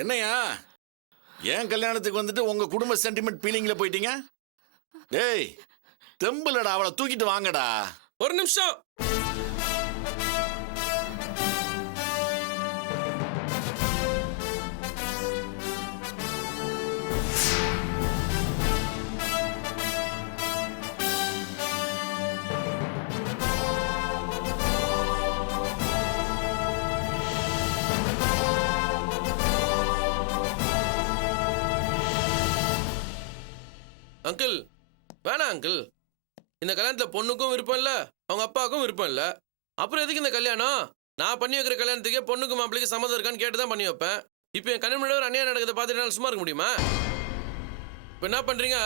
என்னையா ஏன் கல்யாணத்துக்கு வந்துட்டு உங்க குடும்ப சென்டிமெண்ட் ஃபீலிங்ல போயிட்டீங்க? டேய் தெம்புலடா, அவளை தூக்கிட்டு வாங்கடா. ஒரு நிமிஷம். அங்கிள் வேணாம் அங்கிள். இந்த கல்யாணத்துல பொண்ணுக்கும் விருப்பம் இல்ல, அவங்க அப்பாவுக்கும் விருப்பம் இல்ல. அப்புறம் எதுக்கு இந்த கல்யாணம்? நான் பண்ணி வைக்கிற கல்யாணத்துக்கே பொண்ணுக்கு மாப்பிளைக்கு சம்மதம் இருக்கான்னு கேட்டு தான் பண்ணி வைப்பேன். இப்போ என் கண்ணு முன்னாடி ஒரு அநியாயம் நடக்கிறத பார்த்துட்டு சும்மா இருக்க முடியுமா? இப்போ என்ன பண்றீங்க?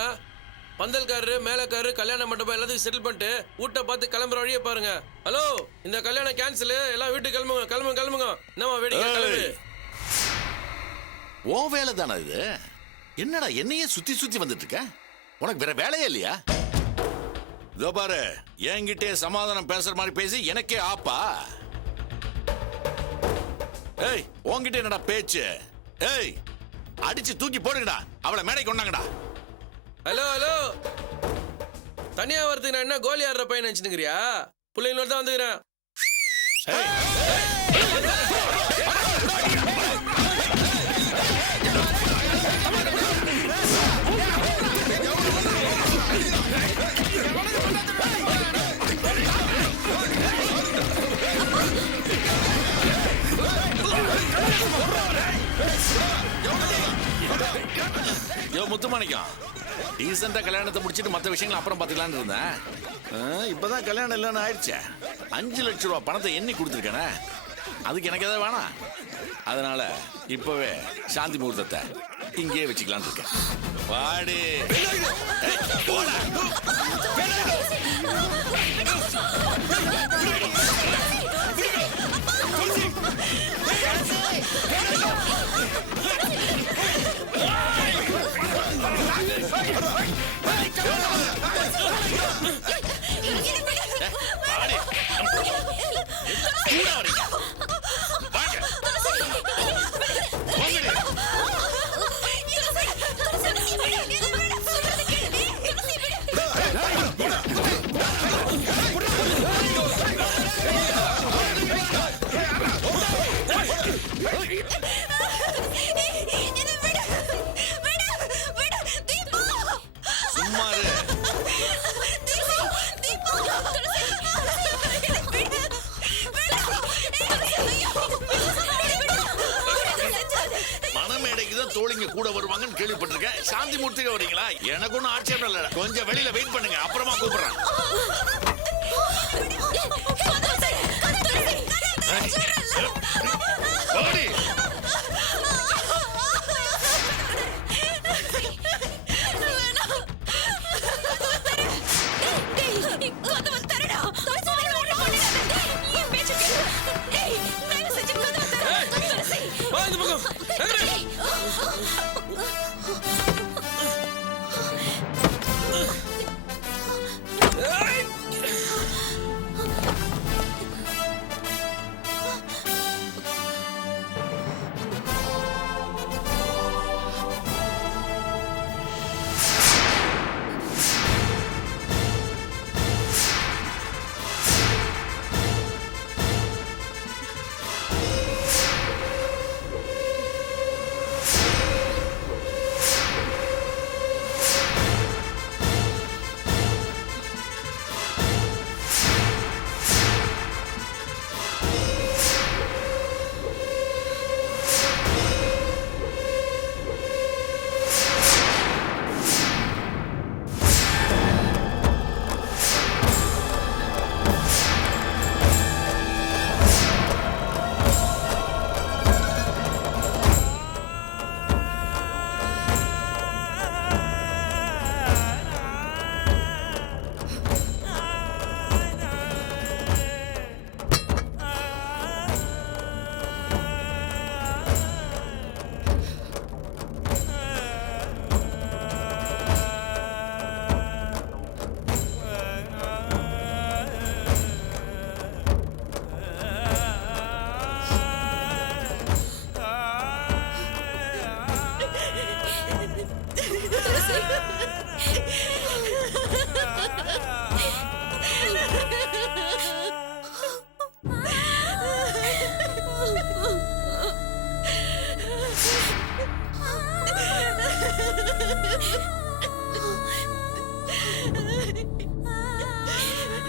பந்தல்காரரு மேலக்காரரு கல்யாண மண்டபம் எல்லாத்தையும் செட்டில் பண்ணிட்டு வீட்டை பார்த்து கிளம்புற வழியே பாருங்க. ஹலோ, இந்த கல்யாணம் கேன்சல், எல்லாம் வீட்டுக்கு கிளம்புங்க கிளம்புங்க கிளம்புங்க. என்னம்மா வேடிக்கை கிளம்பு. ஓ வேலை தானே இது? என்னடா என்னையே சுத்தி சுத்தி வந்துட்டு இருக்க? உனக்கு வேற வேலையே இல்லையா? இதோ பாரு, என்கிட்டே சமாதானம் பேசுற மாதிரி பேசி எனக்கே ஆப்பா. ஏய், உன்கிட்ட என்னடா பேச்சு? ஏய், அடிச்சு தூக்கி போடுங்கடா, அவளை மேடைக்கு கொண்டாங்கடா. ஹலோ ஹலோ, தனியா வரதுக்கு நான் என்ன கோலி ஆடுற பையன் நினைச்சுக்கிறியா? பிள்ளைங்களோட தான் வந்துக்கிறேன். முத்துமாணிக்கம், டீசெண்டா கல்யாணத்தை முடிச்சிட்டு மற்ற விஷயங்களை அப்புறம் பார்த்துக்கலான்னு இருந்தேன். இப்பதான் கல்யாணம் இல்லைன்னு ஆயிடுச்சு. 5 லட்சம் ரூபாய் பணத்தை எண்ணி கொடுத்துருக்கேனே, அதுக்கு எனக்கு எதாவது வேணாம். அதனால இப்பவே சாந்தி முகூர்த்தத்தை இங்கேயே வச்சுக்கலான்னு இருக்கேன். வாடி தோழிங்க கூட வருவாங்கன்னு கேள்விப்பட்டிருக்கேன். சாந்தி மூர்த்திக்கு வரீங்களா? எனக்கு ஒன்னும் ஆட்சேபம் இல்ல. கொஞ்சம் வெளியில வெயிட் பண்ணுங்க, அப்புறமா கூப்பிடுறேன்.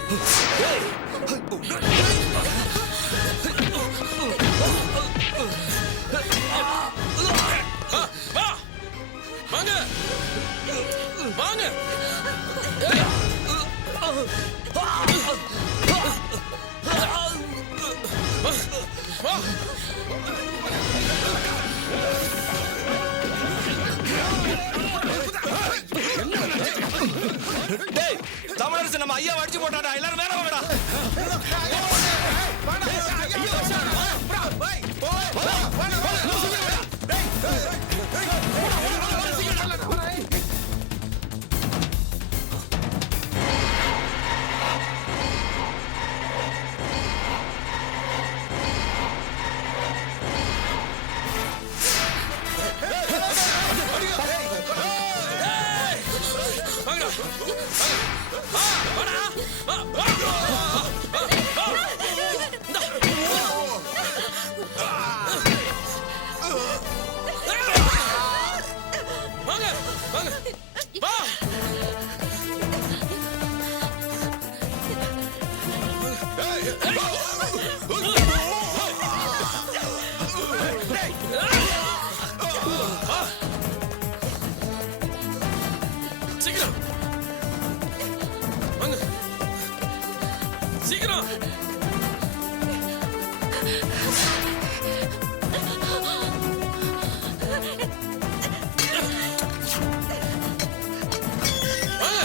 வா வாங்க வாங்க வா டேய் தமிழரசு நம்ம ஐயா அடிச்சு போட்டாடா எல்லாரும் மேல வாங்கடா வாங்கடா வா வாடா வா வாங்க வாங்க வா சீக்கிரம் வாங்க சீக்கிரம் வாங்க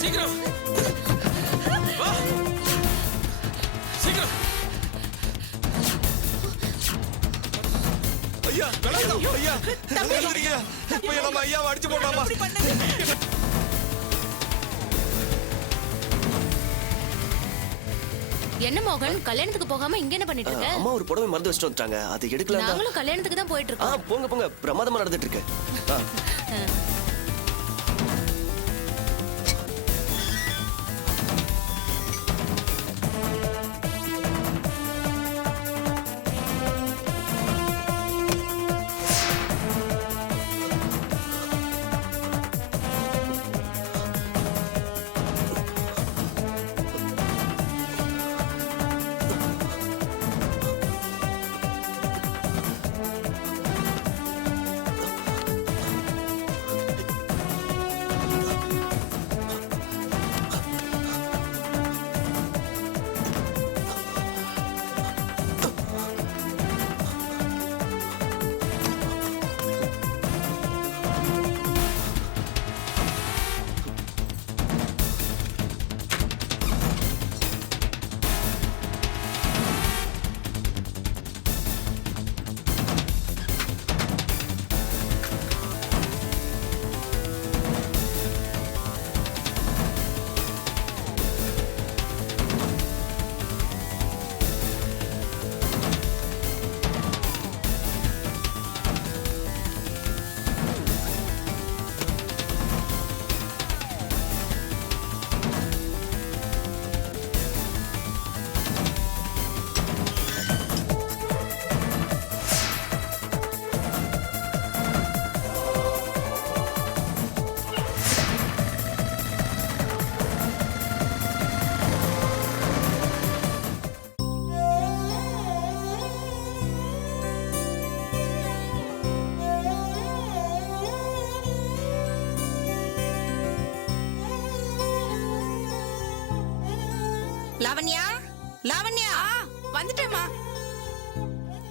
சீக்கிரம் வா சீக்கிரம் ஐயா கலாய்க்கலாம் ஐயா எழுந்திருங்க இப்ப நம்ம ஐயாவை அடிச்சு போட்டாமா என்ன மோகன் கல்யாணத்துக்கு போகாம இங்க என்ன பண்ணிட்டு இருக்க? அம்மா ஒரு புடவை மறந்து வச்சுட்டு வந்துட்டாங்க அது எடுக்கலாம் தான். நாங்களும் கல்யாணத்துக்கு தான் போயிட்டு இருக்கோம். போங்க போங்க பிரமாதமா நடந்துட்டு இருக்கு லாவண்யா லாவண்யா வந்துட்டேமா.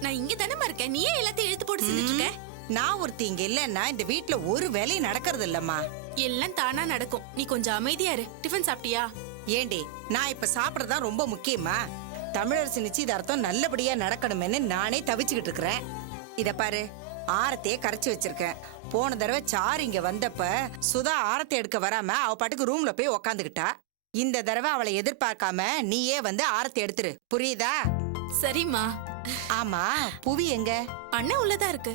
நான் இங்க தானே இருக்கேன். நீயே எல்லாத்தையும் இழுத்து போட்டு செஞ்சுட்டு இருக்க. நான் ஒருத்தி இங்க இல்லன்னா இந்த வீட்ல ஒரு வேலையும் நடக்கிறது இல்லம்மா. எல்லாம் தானா நடக்கும். நீ கொஞ்சம் அமைதியா இரு. டிஃபன் சாப்பிட்டியா? ஏண்டி நான் இப்ப சாப்பிடறதா ரொம்ப முக்கியமா? தமிழரசு நிச்சயதார்த்தம் நல்லபடியா நடக்கணும்னு நானே தவிச்சுக்கிட்டு இருக்கிறேன். இத பாரு, ஆரத்தையே கரைச்சு வச்சிருக்கேன். போன தடவை சாரு இங்க வந்தப்ப சுதா ஆரத்தை எடுக்க வராம அவ பாட்டுக்கு ரூம்ல போய் உக்காந்துக்கிட்டா. இந்த தடவை அவளை எதிர்பார்க்காம நீயே வந்து ஆரத்தை எடுத்துரு, புரியுதா? சரிம்மா. ஆமா, புவி எங்க? அண்ணன் உள்ளதா இருக்கு.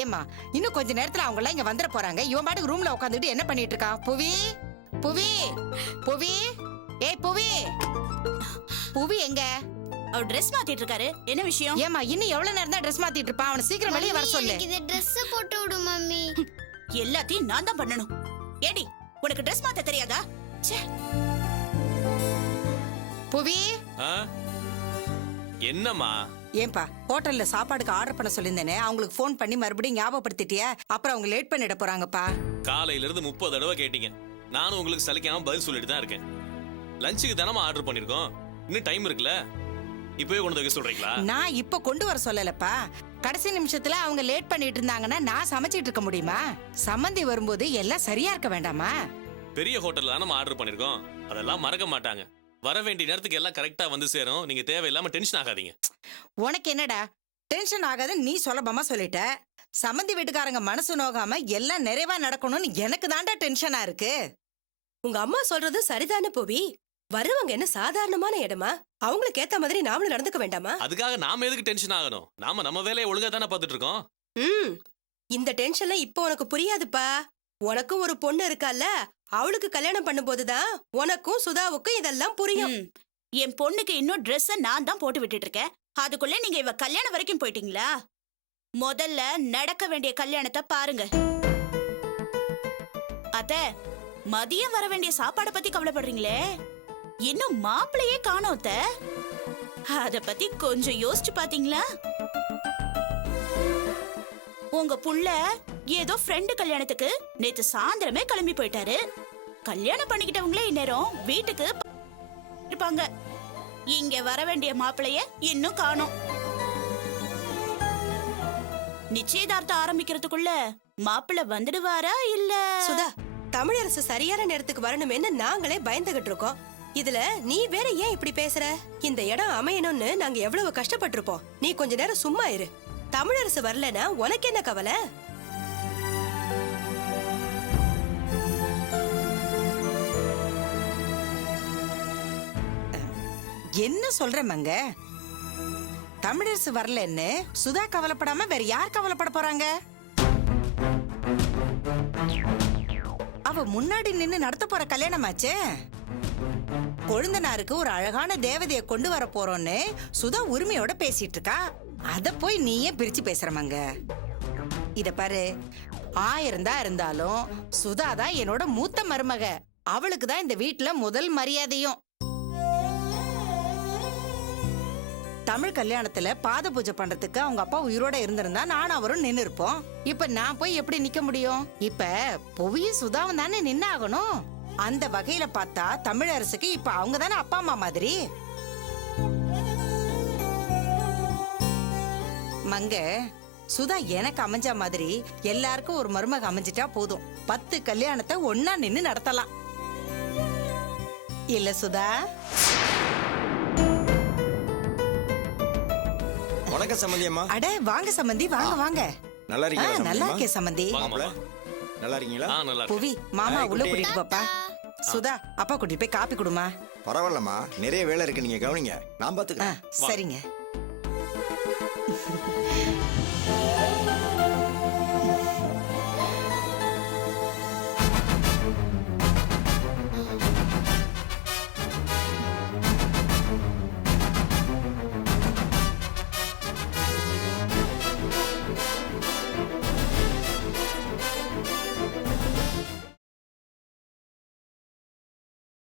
ஏமா இன்னும் கொஞ்ச நேரத்துல அவங்க எல்லாம் இங்க வந்துட போறாங்க. இவன் பாட்டுக்கு ரூம்ல உட்காந்துட்டு என்ன பண்ணிட்டு இருக்கான்? புவி புவி புவி ஏய் புவி புவி எங்க? அவர் Dress மாத்திட்டு இருக்காரு. என்ன விஷயம்? ஏமா இன்னும் எவ்வளவு நேரம் தான் ட்ரெஸ் மாத்திட்டு இருப்பான்? அவனை சீக்கிரம் வெளியே வர சொல்லு. எனக்கு இந்த Dress போட்டு விடு மம்மி. எல்லாத்தையும் நான் தான் பண்ணணும். ஏடி உனக்கு ட்ரெஸ் மாத்த தெரியாதா? ச்சே. புவி ஆ? என்னம்மா ஏன்பா ஹோட்டல்ல சாப்பாடுக்கு ஆர்டர் பண்ண சொல்லியிருந்தேனே அவங்களுக்கு ஃபோன் பண்ணி மறுபடியும் ஞாபகப்படுத்திட்டியா? அப்புறம் அவங்க லேட் பண்ணிட போறாங்கப்பா. காலையில இருந்து 30 தடவை கேட்டீங்க. நானும் உங்களுக்கு சலிக்காம பதில் சொல்லிட்டு தான் இருக்கேன். லஞ்சுக்கு தானமா ஆர்டர் பண்ணிருக்கோம். இன்னும் டைம் இருக்குல்ல. இப்பவே கொண்டு வைக்க சொல்றீங்களா? நான் இப்ப கொண்டு வர சொல்லலப்பா. கடைசி நிமிஷத்துல அவங்க லேட் பண்ணிட்டு இருந்தாங்கன்னா நான் சமைச்சிட்டு இருக்க முடியுமா? சம்மந்தி வரும்போது எல்லாம் சரியா இருக்க வேண்டாமா? பெரிய ஹோட்டல்ல தானமா ஆர்டர் பண்ணிருக்கோம். அதெல்லாம் மறக்க மாட்டாங்க. வர வேண்டிய நேரத்துக்கு எல்லாம் கரெக்டா வந்து சேரும். நீங்க தேவையில்லாம டென்ஷன் ஆகாதீங்க. உனக்கு என்னடா டென்ஷன் ஆகாதுன்னு நீ சுலபமா சொல்லிட்ட. சம்மந்தி வீட்டுக்காரங்க மனசு நோகாம எல்லாம் நிறைவா நடக்கணும்னு எனக்கு தாண்டா டென்ஷனா இருக்கு. உங்க அம்மா சொல்றது சரிதானே புவி. வருவங்க என்ன சாதாரணமான இடமா? அவங்களுக்கு ஏத்த மாதிரி நாமளும் நடந்துக்க வேண்டாமா? அதுக்காக நாம எதுக்கு டென்ஷன் ஆகணும்? நாம நம்ம வேலையை ஒழுங்கா தானே பார்த்துட்டு இருக்கோம். ம், இந்த டென்ஷன்ல இப்போ உனக்கு புரியாதுப்பா. உனக்கும் ஒரு பொண்ணு இருக்கால, அவளுக்கு கல்யாணம் பண்ணும்போதுதான் உனக்கும் சுதாவுக்கும் இதெல்லாம் புரியும். ம். என் பொண்ணுக்கு இன்னும் ட்ரெஸ்ஸ நான் தான் போட்டு விட்டுட்டு இருக்கேன். அதுக்குள்ள நீங்க இவ கல்யாணம் வரைக்கும் போயிட்டீங்களா? முதல்ல நடக்க வேண்டிய கல்யாணத்தை பாருங்க. அத்த, மதியம் வர வேண்டிய சாப்பாடை பத்தி கவலைப்படுறீங்களே, இன்னும் மாப்பிளையே காணோம் அத்த. அத பத்தி கொஞ்சம் யோசிச்சு பாத்தீங்களா? உங்க புள்ள ஏதோ ஃப்ரெண்டு கல்யாணத்துக்கு நேத்து சாயந்தரமே கிளம்பி போயிட்டாரு. கல்யாணம் பண்ணிக்கிட்டவங்களே இந்நேரம் வீட்டுக்கு இருப்பாங்க. இங்க வர வேண்டிய மாப்பிளைய இன்னும் காணோம். நிச்சயதார்த்தம் ஆரம்பிக்கிறதுக்குள்ள மாப்பிள்ளை வந்துடுவாரா இல்ல? சுதா, தமிழரசு சரியான நேரத்துக்கு வரணுமேன்னு நாங்களே பயந்துகிட்டு இருக்கோம். இதுல நீ வேற ஏன் இப்படி பேசுற? இந்த இடம் அமையணும்னு நாங்க எவ்வளவு கஷ்டப்பட்டிருப்போம். நீ கொஞ்ச நேரம் சும்மா இரு. தமிழரசு வரலனா உனக்கு என்ன கவலை? என்ன சொல்ற மங்க? தமிழரசு வரலன்னு சுதா கவலைப்படாம வேற யார் கவலைப்பட போறாங்க? அவ முன்னாடி நின்னு நடத்த போற கல்யாணமாச்சே. கொழுந்தனாருக்கு ஒரு அழகான தேவதையை கொண்டு வர போறோம்னு சுதா உரிமையோட பேசிட்டு இருக்கா. அத போய் நீயே பிரிச்சு பேசுறமாங்க. இத பாரு, 1000 தான் இருந்தாலும் சுதா தான் என்னோட மூத்த மருமக. அவளுக்கு தான் இந்த வீட்டுல முதல் மரியாதையும். தமிழ் கல்யாணத்துல பாத பூஜை பண்றதுக்கு அவங்க அப்பா உயிரோட இருந்திருந்தா நானும் அவரும் நின்னு இருப்போம். இப்ப நான் போய் எப்படி நிக்க முடியும்? இப்ப புவியும் சுதாவும் தானே நின்னு ஆகணும். அந்த வகையில பார்த்தா தமிழரசுக்கு இப்ப அவங்க தானே அப்பா அம்மா மாதிரி. மங்க, சுதா எனக்கு அமைஞ்ச மாதிரி எல்லாருக்கும் ஒரு மருமக அமைஞ்சிட்டா போதும். 10 கல்யாணத்தை ஒன்னா நின்னு நடத்தலாம். இல்ல சுதா? வணக்கம் சம்பந்தி அம்மா. அட வாங்க சம்பந்தி, வாங்க வாங்க. நல்லா இருக்கீங்களா? நல்லா இருக்கேன் சம்பந்தி. மாப்பிள நல்லா இருக்கீங்களா? நல்லா இருக்கு. புவி, மாமா ஹாய், உள்ள குட்டி. கூட்டிட்டு பாப்பா. சுதா, அப்பா கூட்டிட்டு போய் காப்பி குடுமா. பரவாயில்லம்மா, நிறைய வேலை இருக்கு, நீங்க கவனிங்க, நான் பாத்துக்கிறேன். சரிங்க.